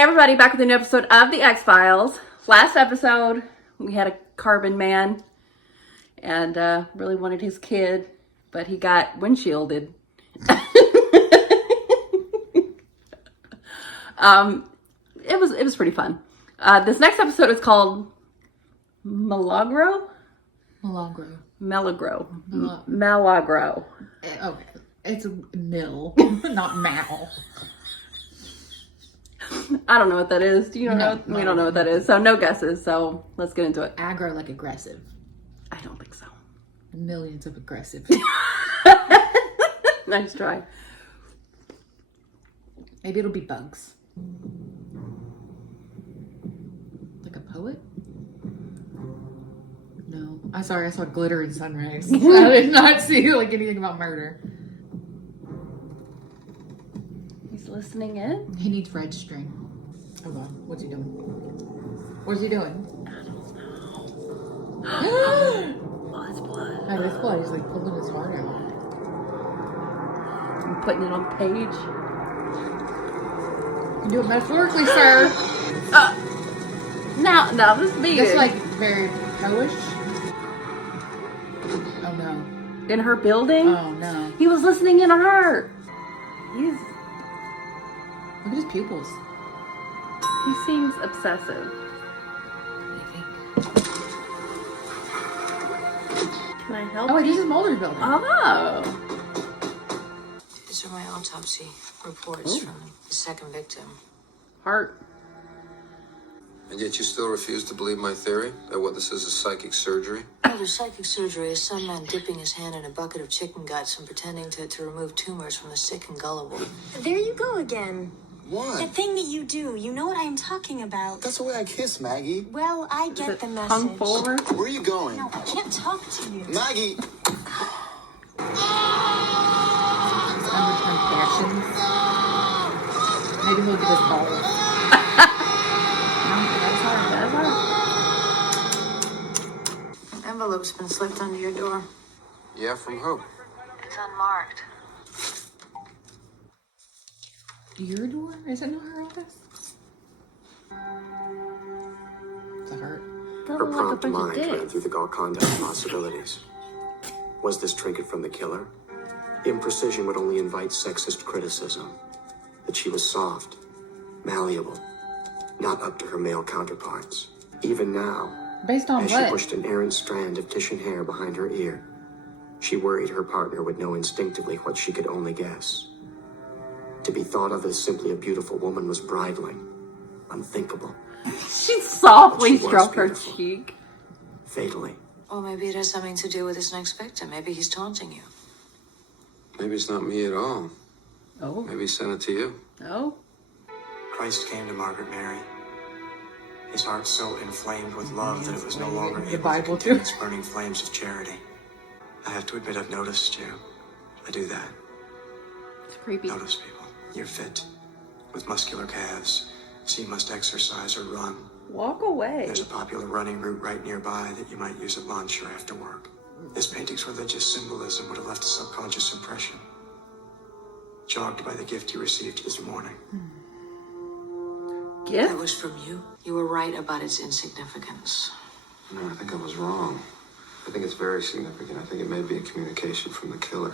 Hey everybody, back with a new episode of The X-Files. Last episode, we had a carbon man and really wanted his kid, but he got windshielded. It was pretty fun. This next episode is called Milagro. Okay, it's a mill, not mal. I don't know what that is. Do you know? We don't know what that is. So no guesses. So let's get into it. Aggro, like aggressive. I don't think so. Millions of aggressive. Nice try. Maybe it'll be bugs. Like a poet? No. I'm sorry, I saw glitter and sunrise. I did not see like anything about murder. He's listening in. He needs red string. Hold on. What's he doing? What's he doing? I don't know. Oh, it's blood. Oh, it's blood. He's like pulling his heart out. I'm putting it on the page. You do it metaphorically, sir. Now this beat. That's like very poish. Oh no. In her building? Oh no. He was listening in on her. Look at his pupils. He seems obsessive. Can I help? Oh, wait, this is Mulder's building. Oh. These are my autopsy reports from the second victim. Heart. And yet you still refuse to believe my theory that what this is psychic surgery? Well, the psychic surgery is some man dipping his hand in a bucket of chicken guts and pretending to remove tumors from the sick and gullible. There you go again. What? That thing that you do. You know what I'm talking about. That's the way I kiss, Maggie. Well, I get the message. Tongue forward? Where are you going? No, I can't talk to you. Maggie! Unreturned passions. Maybe he'll get his balls. That's hard. Envelope's been slipped under your door. Yeah, from who? It's unmarked. Your door? Is it not her office? It's a heart. Her prompt mind ran through the Golconda of possibilities. Was this trinket from the killer? Imprecision would only invite sexist criticism. That she was soft, malleable, not up to her male counterparts. Even now, Based on as what? she pushed an errant strand of Titian hair behind her ear, she worried her partner would know instinctively what she could only guess. To be thought of as simply a beautiful woman was bridling, unthinkable, She softly But she was stroked her beautiful. cheek. fatally. Well, maybe it has something to do with this next victim. Maybe he's taunting you. Maybe it's not me at all. Oh. Maybe he sent it to you. No. Christ came to Margaret Mary. His heart so inflamed with love that it was no longer The able to Bible, contain too. its burning flames of charity. I have to admit I've noticed you. I do that. It's creepy. Notice people. You're fit, with muscular calves, so you must exercise or run. Walk away. There's a popular running route right nearby that you might use at lunch or after work. This painting's religious symbolism would have left a subconscious impression, jogged by the gift you received this morning. That Gift? was from you. You were right about its insignificance. No, I think I was wrong. I think it's very significant. I think it may be a communication from the killer.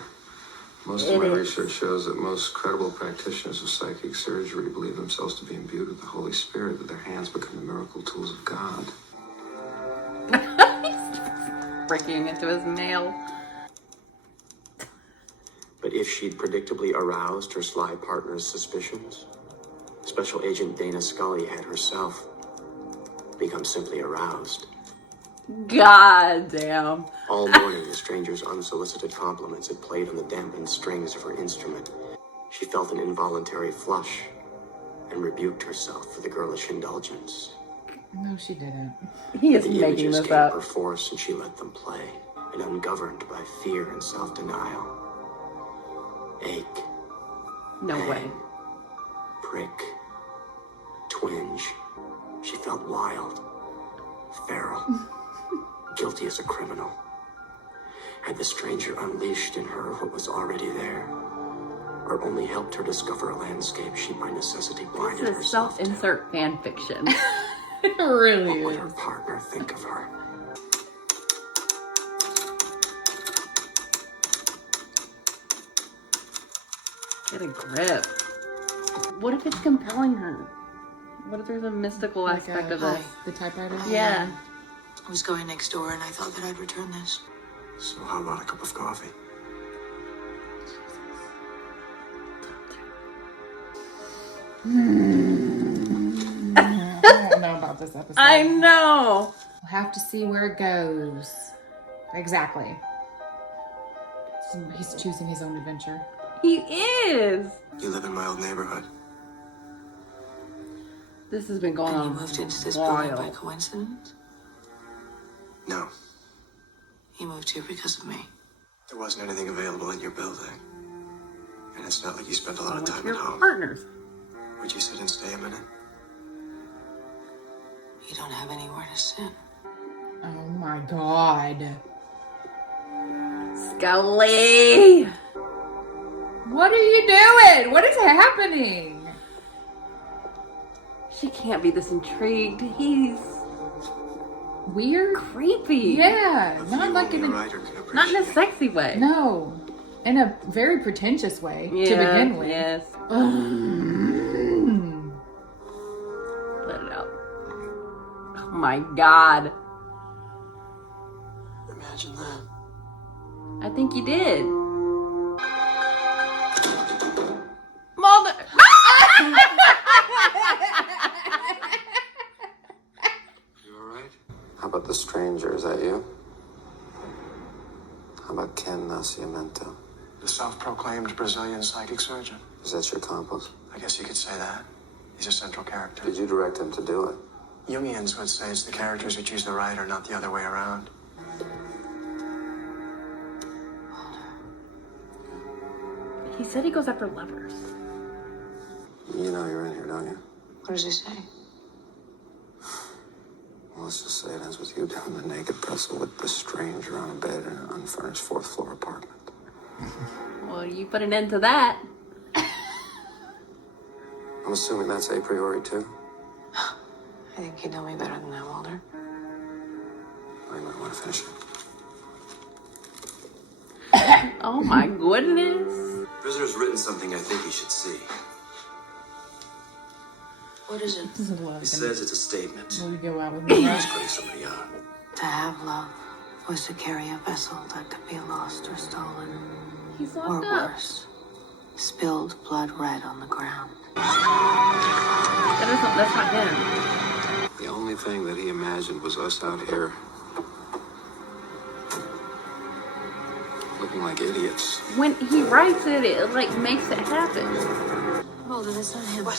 Most of my research shows that most credible practitioners of psychic surgery believe themselves to be imbued with the Holy Spirit, that their hands become the miracle tools of God. Breaking into his mail. But if she'd predictably aroused her sly partner's suspicions, Special Agent Dana Scully had herself become simply aroused. God damn. All morning, the stranger's unsolicited compliments had played on the dampened strings of her instrument. She felt an involuntary flush and rebuked herself for the girlish indulgence. No, she didn't. He is The making images this came up. perforce, and she let them play, and ungoverned by fear and self-denial. Ache, No way. prick, twinge. She felt wild, feral, guilty as a criminal. Had the stranger unleashed in her what was already there? or only helped her discover a landscape she by necessity blinded This is herself to? self-insert fan fiction. It really What would her is. partner think of her? Get a grip. What if it's compelling her? What if there's a mystical Like aspect a- of this? The typewriter? Yeah. I was going next door and I thought that I'd return this. So how about a cup of coffee? I don't know about this episode. I know. We'll have to see where it goes. Exactly. He's choosing his own adventure. He is. You live in my old neighborhood. This has been going And you on moved into a this building by while. coincidence? No, You moved here because of me. there wasn't anything available in your building. And it's not like you spent a lot of What's time your at home. partners? Would you sit and stay a minute? You don't have anywhere to sit. Oh my god. Scully. What are you doing? What is happening? She can't be this intrigued. He's Weird? creepy. Yeah. A Not view like only in a a... writer can appreciate. Not in a sexy way. No. In a very pretentious way to Yeah, begin with. Yes. Mm. Let it out. Oh my god. Imagine that. I think you did. Mulder. You alright? How about the stranger? Is that you? How about Ken Nascimento? The self-proclaimed Brazilian psychic surgeon. Is that your accomplice? I guess you could say that. He's a central character. Did you direct him to do it? Jungians would say it's the characters who choose the writer, not the other way around. He said he goes after lovers. You know you're in here, don't you? What does he say? Well, let's just say it ends with you doing the naked pretzel with the stranger on a bed in an unfurnished fourth floor apartment. Well, you put an end to that. I'm assuming that's a priori too. I think you know me better than that, Mulder. I might want to finish it. Oh my goodness. Prisoner's written something I think you should see. What is it? This is love. He says it's a statement. Will you go out with me? He's putting somebody on. To have love was to carry a vessel that could be lost or stolen. He's Or locked up. worse, spilled blood red on the ground. That's not him. The only thing that he imagined was us out here looking like idiots. When he writes it, it like makes it happen. Mulder, that's not him. What?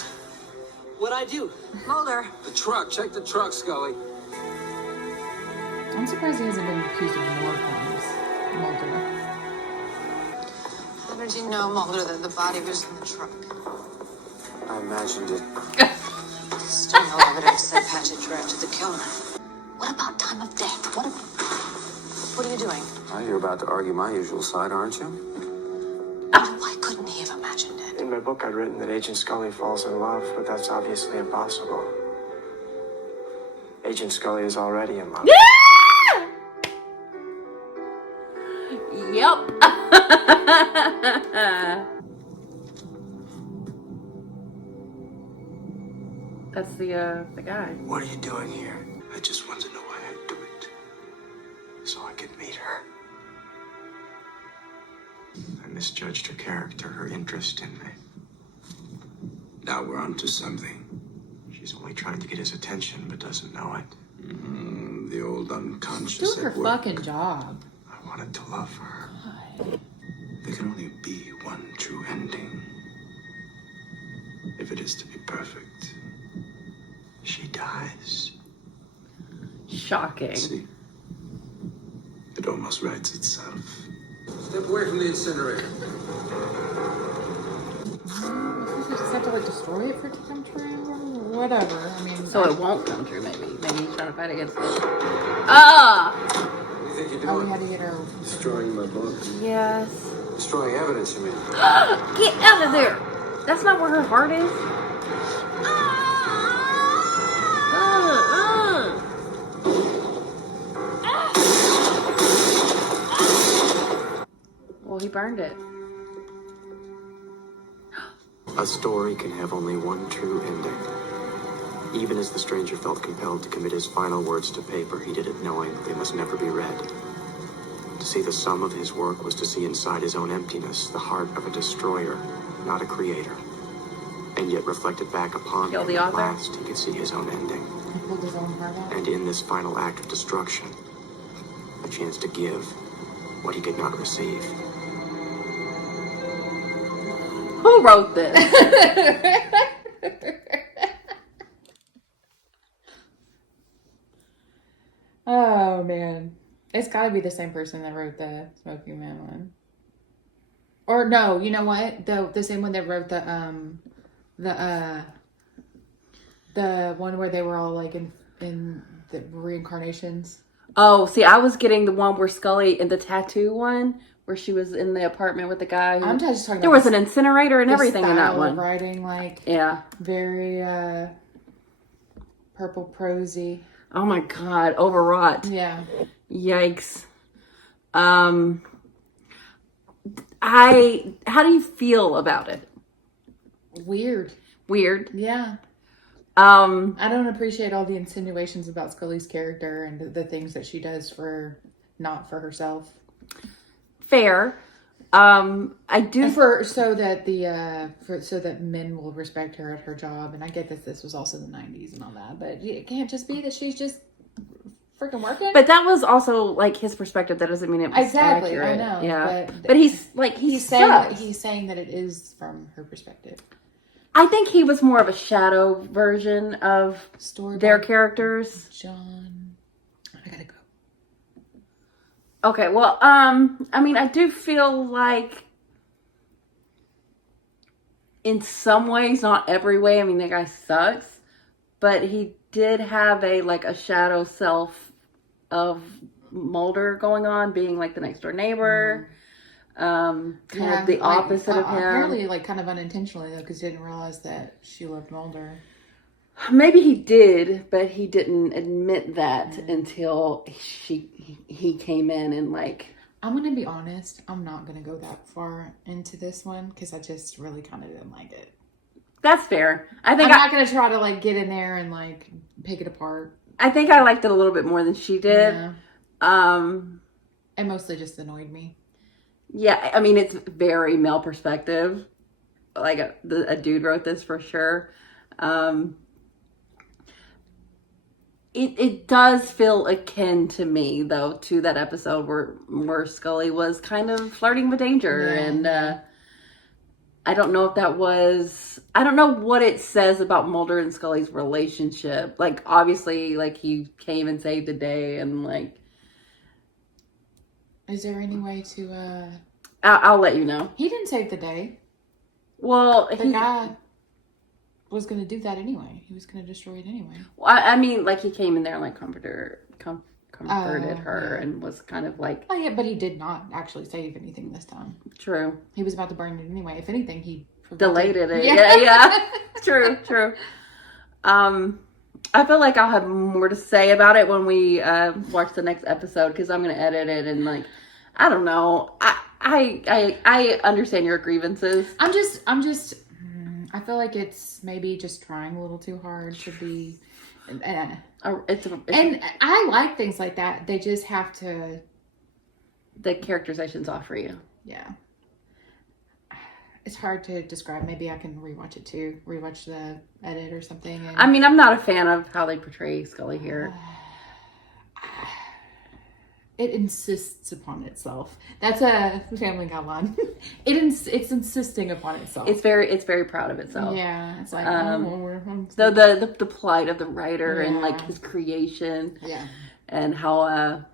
What'd I do? Mulder! The truck. Check the truck, Scully. I'm surprised he hasn't been accused of more crimes. Mulder. How did you know, Mulder, that the body was in the truck? I imagined it. Still no evidence that Patch had directed the killer. What about time of death? What are you doing? Well, you're about to argue my usual side, aren't you? Why couldn't he have imagined it? In my book, I'd written that Agent Scully falls in love, but that's obviously impossible. Agent Scully is already in love. Yep. That's the guy. What are you doing here? I just want to know why I do it. So I could meet her. I misjudged her character, her interest in me. Now we're on to something. She's only trying to get his attention, but doesn't know it. The old unconscious Doing her at work. fucking job. I wanted to love her. There can only be one true ending. If it is to be perfect. She dies. Shocking. See? It almost writes itself. Step away from the incinerator. Just have to like destroy it for it to come true or whatever. I mean, So it won't come true, maybe. Maybe he's trying to fight against it. Ah! What do you think you're oh, we doing? had to get her. Destroying my book. Yes. Destroying evidence, you mean? Get out of there! That's not where her heart is. Well, he burned it. A story can have only one true ending. Even as the stranger felt compelled to commit his final words to paper, he did it knowing they must never be read. To see the sum of his work was to see inside his own emptiness the heart of a destroyer, not a creator. And yet reflected back upon Kill him the at author? last, he could see his own ending. He pulled his own heart out. And in this final act of destruction, a chance to give what he could not receive. Who wrote this? Oh man, it's got to be the same person that wrote the Smoking Man one. Or no, you know what? The same one that wrote the one where they were all like in the reincarnations. Oh, see, I was getting the one where Scully in the tattoo one, where she was in the apartment with the guy. I'm just talking. There about was an incinerator and everything in that style one. of writing, like Yeah. very purple prosy. Oh my God, overwrought. Yeah. Yikes. How do you feel about it? Weird. Weird. Yeah. I I don't appreciate all the insinuations about Scully's character and the things that she does not for herself. fair. I do. And so that men will respect her at her job. And I get that this was also the 90s and all that, but it can't just be that she's just freaking working. But that was also like his perspective. That doesn't mean it was Exactly, accurate. I know. Yeah, but he's saying that it is from her perspective. I think he was more of a shadow version of Story their by characters. John. I gotta go. Okay, well, I mean, I do feel like in some ways, not every way, I mean, the guy sucks, but he did have a shadow self of Mulder going on, being like the next door neighbor, kind of the opposite of him. Apparently, kind of unintentionally though, because he didn't realize that she loved Mulder. Maybe he did, but he didn't admit that until he came in and I'm gonna be honest. I'm not gonna go that far into this one because I just really kind of didn't like it. That's fair. I'm not gonna try to get in there and pick it apart. I think I liked it a little bit more than she did. Yeah. It mostly just annoyed me. Yeah, I mean, it's very male perspective. Like a dude wrote this for sure. It does feel akin to me, though, to that episode where Scully was kind of flirting with danger. Yeah. And I don't know if that was... I don't know what it says about Mulder and Scully's relationship. Obviously, he came and saved the day and, Is there any way to... I'll let you know. He didn't save the day. Well, The guy was going to do that anyway. He was going to destroy it anyway. Well, I mean, he came in there and comforted her and was kind of Oh yeah, but he did not actually save anything this time. True. He was about to burn it anyway. If anything, he Delayed it. Yeah. Yeah. True. I feel like I'll have more to say about it when we watch the next episode because I'm going to edit it and I don't know. I understand your grievances. I'm just. I feel like it's maybe just trying a little too hard to be. And I like things like that. They just have to. The characterization's off for you. Yeah. It's hard to describe. Maybe I can rewatch it too. Rewatch the edit or something. And... I mean, I'm not a fan of how they portray Scully here. It insists upon itself. That's a Family Guy line. It's insisting upon itself. It's very proud of itself. Yeah, it's the plight of the writer Yeah. and his creation. Yeah. And how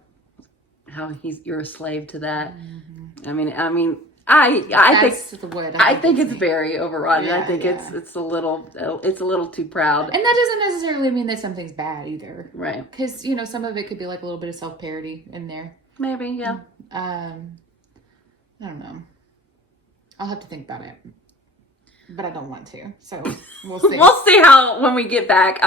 you're a slave to that. Mm-hmm. I think it's very overwrought. Yeah, I think it's a little too proud. And that doesn't necessarily mean that something's bad either. Right. Because, some of it could be a little bit of self-parody in there. Maybe, yeah. I don't know. I'll have to think about it, but I don't want to. So we'll see. We'll see how when we get back.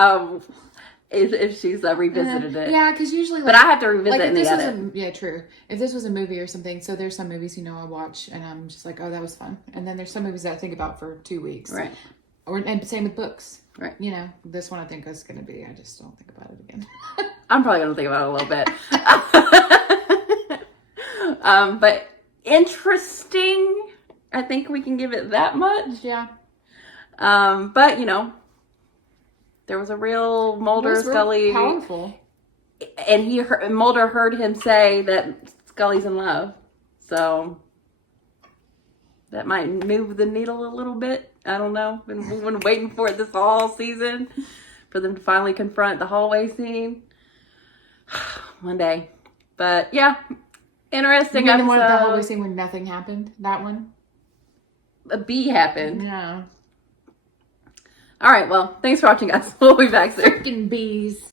If she's revisited it. Yeah, because usually, but I have to revisit like, in the edit. Yeah, true. If this was a movie or something, so there's some movies I watch and I'm just like, oh, that was fun, and then there's some movies that I think about for 2 weeks, right? And same with books, right? This one I think is going to be. I just don't think about it again. I'm probably going to think about it a little bit. But interesting. I think we can give it that much. Yeah. But there was a real Mulder Scully, powerful, and Mulder heard him say that Scully's in love, so that might move the needle a little bit. I don't know. We've been waiting for it this all season for them to finally confront the hallway scene one day. But yeah, interesting. The one at the hallway scene when nothing happened. That one. A bee happened. Yeah. All right, well, thanks for watching, guys. We'll be back soon. Freaking bees.